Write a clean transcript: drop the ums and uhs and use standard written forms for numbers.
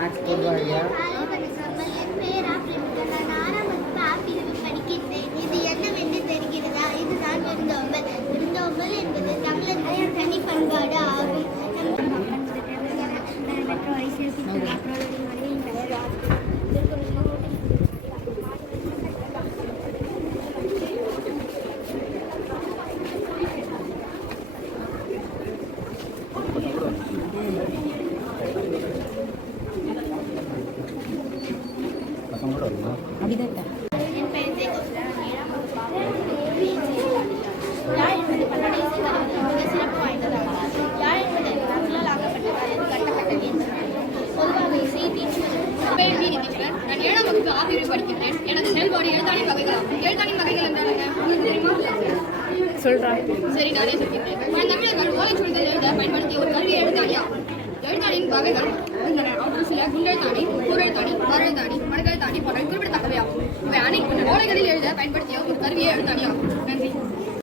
இது என்னவென்று தெரிகிறதா? இதுதான் விருந்தோம்பல். விருந்தோம்பல் என்பது தமிழர்களின் தனி பண்பாடு ஆகும். நான் 7ஆம் வகுப்பு ஆசிரியரை படிக்கிறேன். எனது செயல்பாடு எழுத்தாணின் வகைகள். எழுத்தாணின் வகைகள் என்றால் என்ன உங்களுக்கு தெரியுமா? சொல்றேன். சரி, நானே சொல்கிறேன். தமிழர்கள் ஓலைச்சுவடிகள் எழுத பயன்படுத்திய ஒரு கருவி எழுத்தாணியா. எழுத்தாணியின் வகைகள் உள்ளன. அவற்றுள் சில குண்டெழுத்தாணி, கூரெழுத்தாணி, மரெழுத்தாணி, மடக்கெழுத்தாணி போன்ற குறிப்பிடத்தக்கவையாகும். இவை அனைத்தும் ஓலைகளில் எழுத பயன்படுத்திய ஒரு கருவியே எழுத்தாணியாகும்.